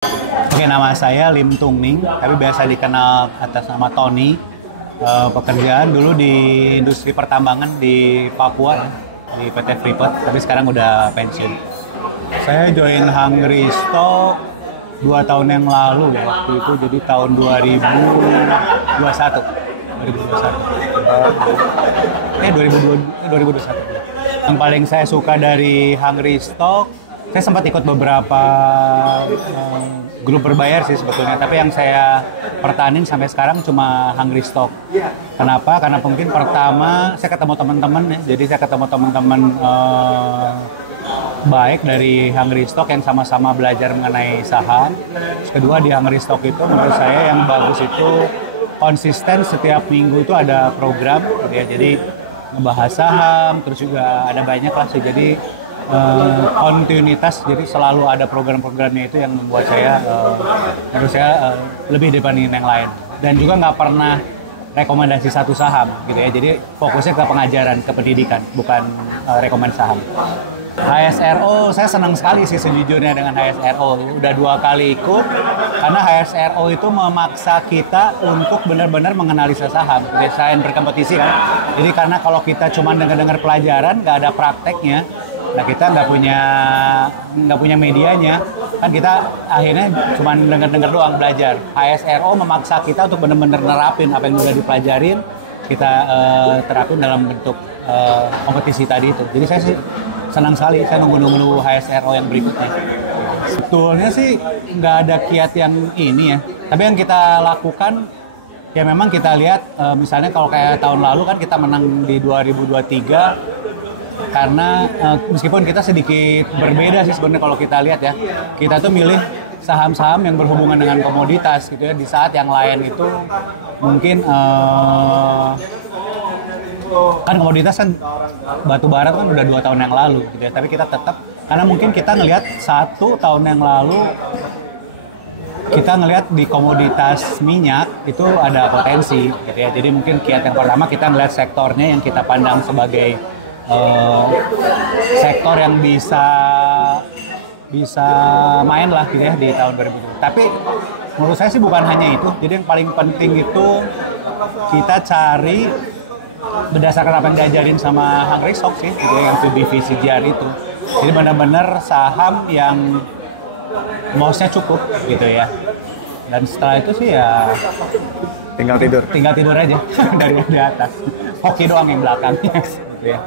Oke, nama saya Lim Tung Ning, tapi biasa dikenal atas nama Tony. Pekerjaan dulu di industri pertambangan di Papua, ya, di PT Freeport, tapi sekarang udah pensiun. Saya join Hungry Stock 2 tahun yang lalu ya, waktu itu jadi tahun 2021. 2021. Yang paling saya suka dari Hungry Stock, saya sempat ikut beberapa grup berbayar sih sebetulnya, tapi yang saya pertahanin sampai sekarang cuma Hungry Stock. Kenapa? Karena mungkin pertama saya ketemu teman-teman ya, jadi saya ketemu teman-teman baik dari Hungry Stock yang sama-sama belajar mengenai saham. Terus kedua, di Hungry Stock itu menurut saya yang bagus itu konsisten, setiap minggu itu ada program gitu ya, jadi ngebahas saham, terus juga ada banyak lah sih, jadi kontinuitas, jadi selalu ada program-programnya, itu yang membuat saya menurut saya lebih dibandingin yang lain. Dan juga nggak pernah rekomendasi satu saham gitu ya, jadi fokusnya ke pengajaran, ke pendidikan, bukan rekomend saham. HSRO, saya senang sekali sih sejujurnya dengan HSRO. Udah 2 kali ikut, karena HSRO itu memaksa kita untuk benar-benar menganalisa saham. Selain berkompetisi kan. Jadi karena kalau kita cuma dengar-dengar pelajaran, nggak ada prakteknya, nah kita nggak punya medianya, kan kita akhirnya cuma dengar-dengar doang belajar. HSRO memaksa kita untuk benar-benar nerapin apa yang udah dipelajarin, kita terapin dalam bentuk kompetisi tadi itu. Jadi saya sih senang sekali, saya nunggu HSRO yang berikutnya. Sebetulnya sih nggak ada kiat yang ini ya, tapi yang kita lakukan ya memang kita lihat misalnya kalau kayak tahun lalu kan kita menang di 2023, karena meskipun kita sedikit berbeda sih sebenarnya kalau kita lihat ya, kita tuh milih saham-saham yang berhubungan dengan komoditas gitu ya, di saat yang lain itu mungkin kan komoditas kan batu bara kan udah 2 tahun yang lalu gitu ya, tapi kita tetap, karena mungkin kita ngelihat 1 tahun yang lalu kita ngelihat di komoditas minyak itu ada potensi gitu ya, jadi mungkin kiat yang pertama kita ngelihat sektornya yang kita pandang sebagai sektor yang bisa main lah gitu ya di tahun 2020. Tapi menurut saya sih bukan hanya itu. Jadi yang paling penting itu kita cari berdasarkan apa yang diajarin sama Hungry Stock sih, gitu ya, yang 2BV CGR itu. Jadi benar-benar saham yang MOS-nya cukup gitu ya. Dan setelah itu sih ya Tinggal tidur aja dari atas. Hoki doang yang belakangnya gitu ya.